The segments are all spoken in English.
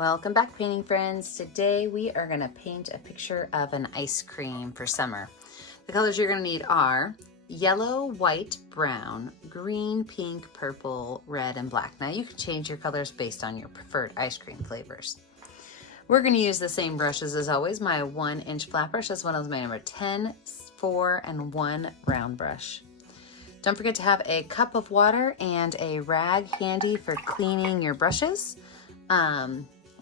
Welcome back, painting friends. Today we are going to paint a picture of an ice cream for summer. The colors you're going to need are yellow, white, brown, green, pink, purple, red, and black. Now you can change your colors based on your preferred ice cream flavors. We're going to use the same brushes as always. My 1-inch flat brush as well as my number 10, 4, and 1 round brush. Don't forget to have a cup of water and a rag handy for cleaning your brushes.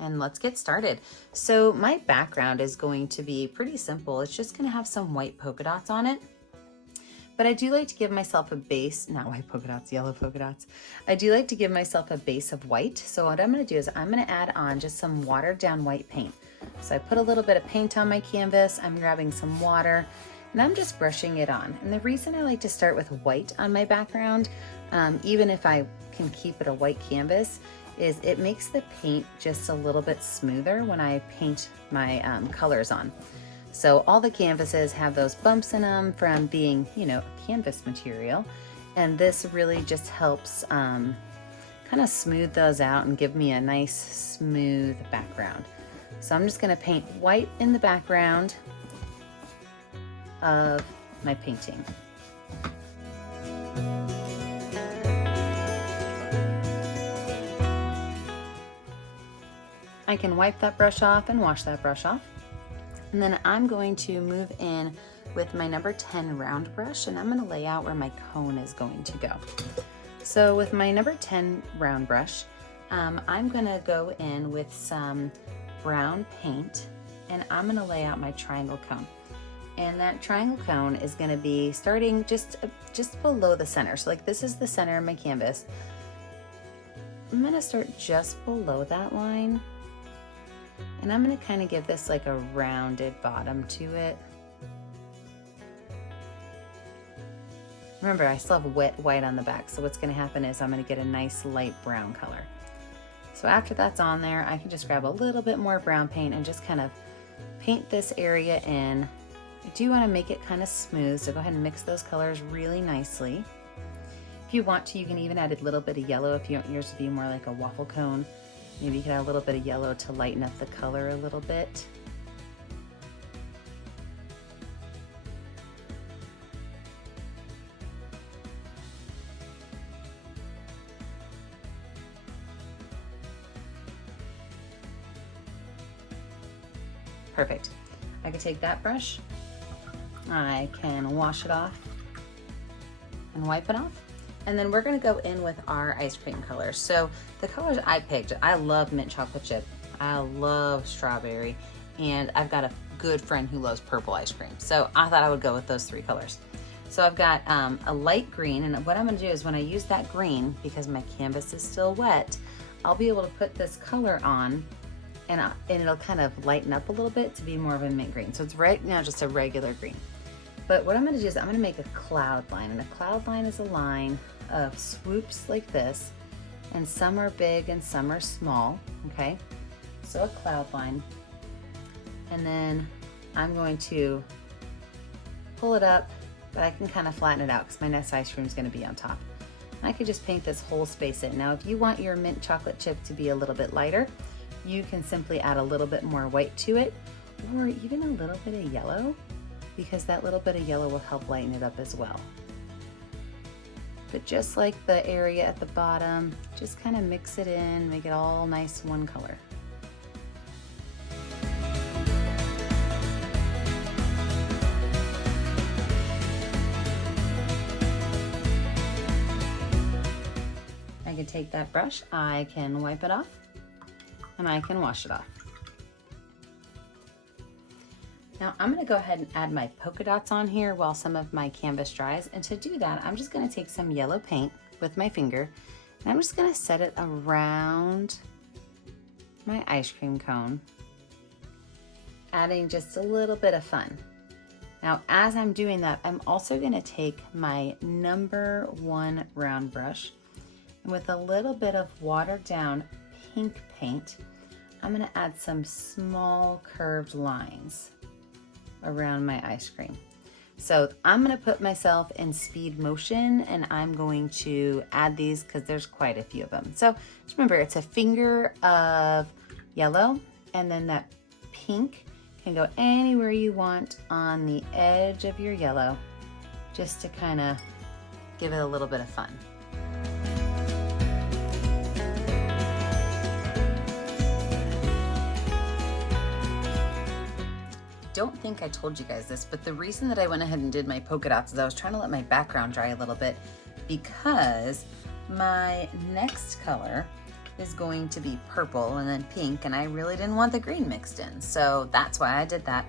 And let's get started. So my background is going to be pretty simple. It's just gonna have some white polka dots on it. But I do like to give myself a base, not white polka dots, yellow polka dots. I do like to give myself a base of white. So what I'm gonna do is I'm gonna add on just some watered down white paint. So I put a little bit of paint on my canvas, I'm grabbing some water, and I'm just brushing it on. And the reason I like to start with white on my background, even if I can keep it a white canvas, is it makes the paint just a little bit smoother when I paint my colors on. So all the canvases have those bumps in them from being, canvas material. And this really just helps kind of smooth those out and give me a nice smooth background. So I'm just gonna paint white in the background of my painting. I can wipe that brush off and wash that brush off. And then I'm going to move in with my number 10 round brush, and I'm gonna lay out where my cone is going to go. So with my number 10 round brush, I'm gonna go in with some brown paint, and I'm gonna lay out my triangle cone. And that triangle cone is gonna be starting just below the center. So like this is the center of my canvas. I'm gonna start just below that line. And I'm gonna kind of give this like a rounded bottom to it. Remember, I still have wet white on the back, so what's gonna happen is I'm gonna get a nice light brown color. So after that's on there, I can just grab a little bit more brown paint and just kind of paint this area in. I do wanna make it kind of smooth, so go ahead and mix those colors really nicely. If you want to, you can even add a little bit of yellow if you want yours to be more like a waffle cone. Maybe you can add a little bit of yellow to lighten up the color a little bit. Perfect. I can take that brush, I can wash it off and wipe it off. And then we're gonna go in with our ice cream colors. So the colors I picked, I love mint chocolate chip, I love strawberry, and I've got a good friend who loves purple ice cream. So I thought I would go with those 3 colors. So I've got a light green, and what I'm gonna do is when I use that green, because my canvas is still wet, I'll be able to put this color on and it'll kind of lighten up a little bit to be more of a mint green. So it's right now just a regular green. But what I'm gonna do is I'm gonna make a cloud line, and a cloud line is a line of swoops like this, and some are big and some are small, okay? So a cloud line. And then I'm going to pull it up, but I can kind of flatten it out because my next ice cream is gonna be on top. And I could just paint this whole space in. Now, if you want your mint chocolate chip to be a little bit lighter, you can simply add a little bit more white to it, or even a little bit of yellow, because that little bit of yellow will help lighten it up as well. But just like the area at the bottom, just kind of mix it in, make it all nice one color. I can take that brush, I can wipe it off, and I can wash it off. Now I'm gonna go ahead and add my polka dots on here while some of my canvas dries. And to do that, I'm just gonna take some yellow paint with my finger, and I'm just gonna set it around my ice cream cone, adding just a little bit of fun. Now, as I'm doing that, I'm also gonna take my number 1 round brush, and with a little bit of watered down pink paint, I'm gonna add some small curved lines around my ice cream. So I'm gonna put myself in speed motion, and I'm going to add these because there's quite a few of them. So just remember, it's a finger of yellow, and then that pink can go anywhere you want on the edge of your yellow, just to kind of give it a little bit of fun. I don't think I told you guys this, but the reason that I went ahead and did my polka dots is I was trying to let my background dry a little bit, because my next color is going to be purple and then pink, and I really didn't want the green mixed in, so that's why I did that.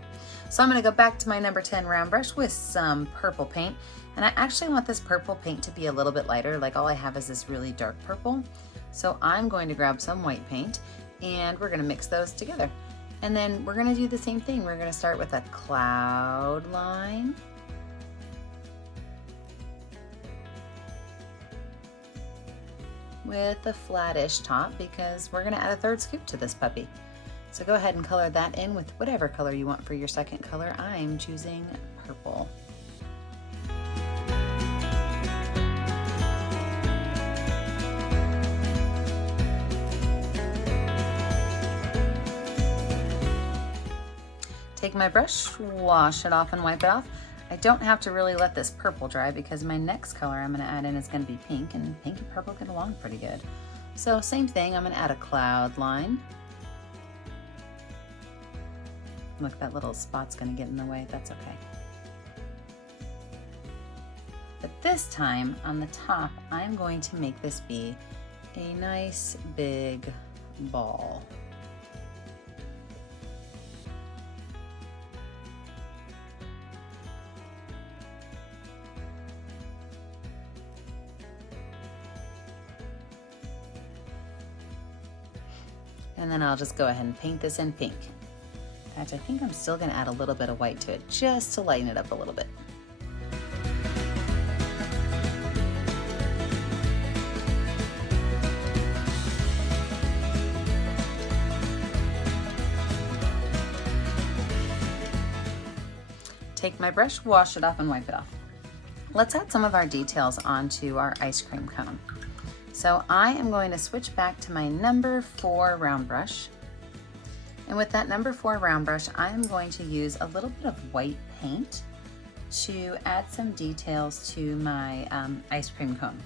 So I'm going to go back to my number 10 round brush with some purple paint, and I actually want this purple paint to be a little bit lighter. Like, all I have is this really dark purple, so I'm going to grab some white paint and we're going to mix those together. And then we're gonna do the same thing. We're gonna start with a cloud line. With a flattish top, because we're gonna add a third scoop to this puppy. So go ahead and color that in with whatever color you want for your second color. I'm choosing purple. Take my brush, wash it off and wipe it off. I don't have to really let this purple dry, because my next color I'm going to add in is going to be pink, and pink and purple get along pretty good. So same thing, I'm going to add a cloud line. Look, that little spot's going to get in the way, that's okay. But this time on the top, I'm going to make this be a nice big ball. And then I'll just go ahead and paint this in pink. In fact, I think I'm still gonna add a little bit of white to it, just to lighten it up a little bit. Take my brush, wash it off and wipe it off. Let's add some of our details onto our ice cream cone. So I am going to switch back to my number 4 round brush. And with that number 4 round brush, I am going to use a little bit of white paint to add some details to my ice cream cone.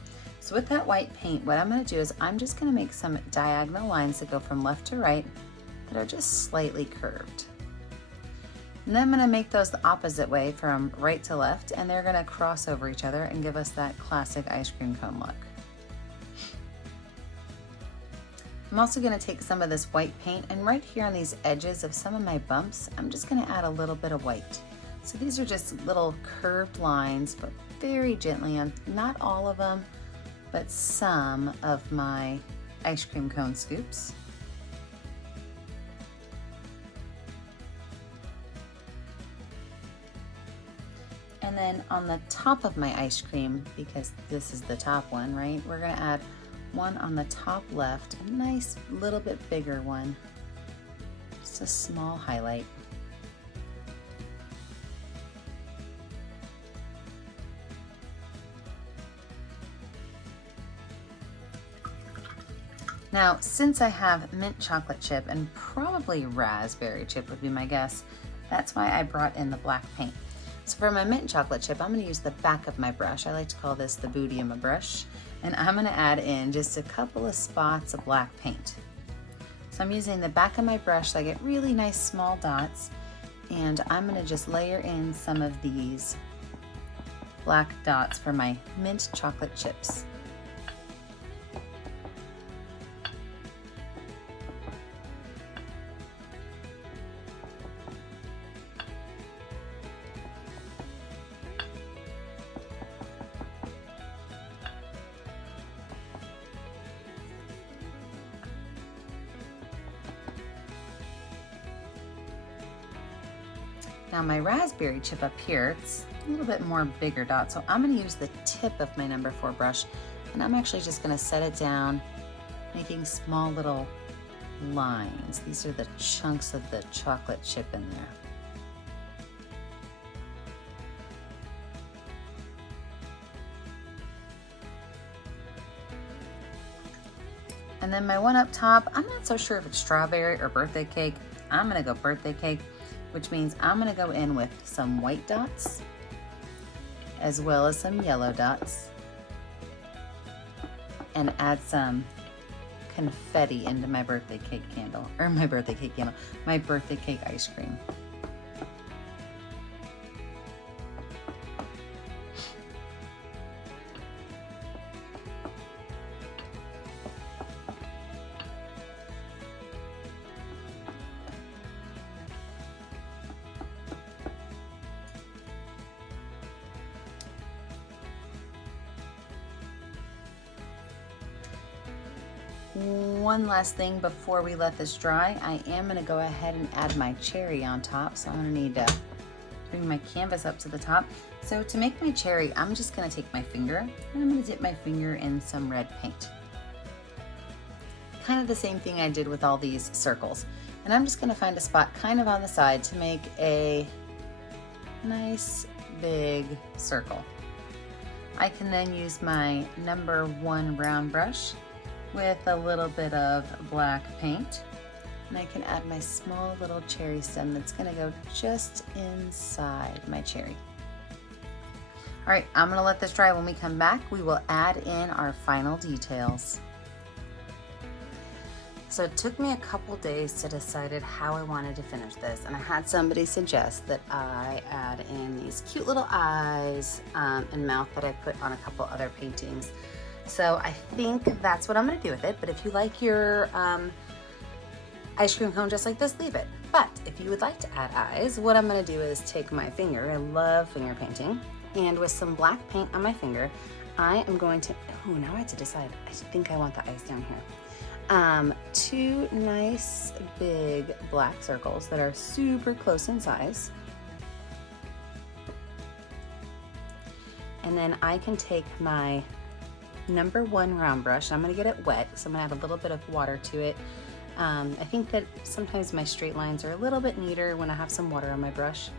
So with that white paint, what I'm going to do is I'm just going to make some diagonal lines that go from left to right that are just slightly curved. And then I'm going to make those the opposite way from right to left, and they're going to cross over each other and give us that classic ice cream cone look. I'm also going to take some of this white paint, and right here on these edges of some of my bumps, I'm just going to add a little bit of white. So these are just little curved lines, but very gently on not all of them, but some of my ice cream cone scoops. And then on the top of my ice cream, because this is the top one, right? We're going to add one on the top left, a nice little bit bigger one, just a small highlight. Now, since I have mint chocolate chip and probably raspberry chip would be my guess, that's why I brought in the black paint. So for my mint chocolate chip, I'm going to use the back of my brush. I like to call this the booty of my brush. And I'm going to add in just a couple of spots of black paint. So I'm using the back of my brush so I get really nice small dots. And I'm going to just layer in some of these black dots for my mint chocolate chips. Now my raspberry chip up here, it's a little bit more bigger dot, so I'm going to use the tip of my number 4 brush, and I'm actually just going to set it down, making small little lines. These are the chunks of the chocolate chip in there. And then my one up top, I'm not so sure if it's strawberry or birthday cake. I'm gonna go birthday cake, which means I'm gonna go in with some white dots as well as some yellow dots and add some confetti into my birthday cake candle, or my birthday cake ice cream. One last thing before we let this dry, I am going to go ahead and add my cherry on top. So I'm going to need to bring my canvas up to the top. So to make my cherry, I'm just going to take my finger and I'm going to dip my finger in some red paint. Kind of the same thing I did with all these circles. And I'm just going to find a spot kind of on the side to make a nice big circle. I can then use my number 1 round brush with a little bit of black paint, and I can add my small little cherry stem that's gonna go just inside my cherry. All right, I'm gonna let this dry. When we come back, we will add in our final details. So it took me a couple days to decide how I wanted to finish this, and I had somebody suggest that I add in these cute little eyes and mouth that I put on a couple other paintings. So I think that's what I'm gonna do with it, but if you like your ice cream cone just like this, leave it. But if you would like to add eyes, what I'm gonna do is take my finger, I love finger painting, and with some black paint on my finger, I am going to, oh, now I have to decide, I think I want the eyes down here. 2 nice big black circles that are super close in size. And then I can take my number 1 round brush. I'm gonna get it wet, so I'm gonna add a little bit of water to it. I think that sometimes my straight lines are a little bit neater when I have some water on my brush.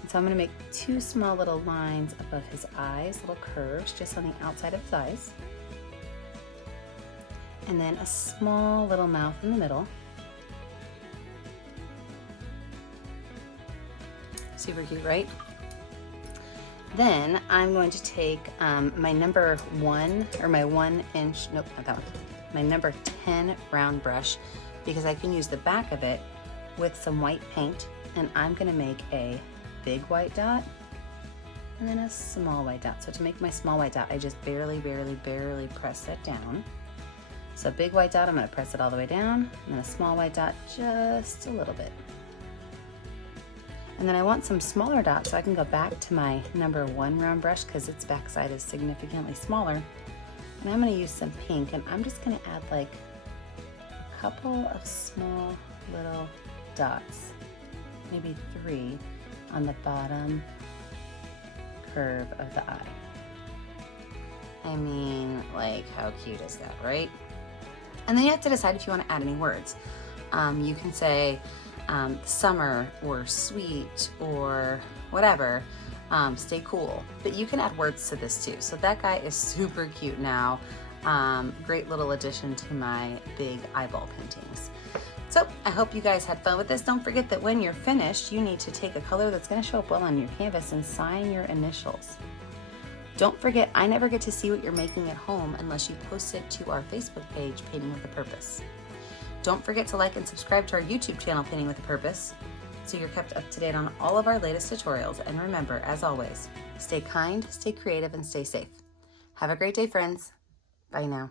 And so I'm gonna make 2 small little lines above his eyes, little curves just on the outside of his eyes. And then a small little mouth in the middle. Super cute, right? Then I'm going to take my number 1, or my 1 inch, nope, not that one, my number 10 round brush, because I can use the back of it with some white paint, and I'm gonna make a big white dot and then a small white dot. So to make my small white dot, I just barely press that down. So big white dot, I'm gonna press it all the way down, and then a small white dot just a little bit. And then I want some smaller dots, so I can go back to my number 1 round brush because its backside is significantly smaller. And I'm gonna use some pink, and I'm just gonna add like a couple of small little dots, maybe 3 on the bottom curve of the eye. I mean, like, how cute is that, right? And then you have to decide if you want to add any words. You can say summer or sweet or whatever, stay cool. But you can add words to this too. So that guy is super cute now. Great little addition to my big eyeball paintings. So I hope you guys had fun with this. Don't forget that when you're finished, you need to take a color that's going to show up well on your canvas and sign your initials. Don't forget, I never get to see what you're making at home unless you post it to our Facebook page, Painting with a Purpose. Don't forget to like and subscribe to our YouTube channel, Painting with a Purpose, so you're kept up to date on all of our latest tutorials. And remember, as always, stay kind, stay creative, and stay safe. Have a great day, friends. Bye now.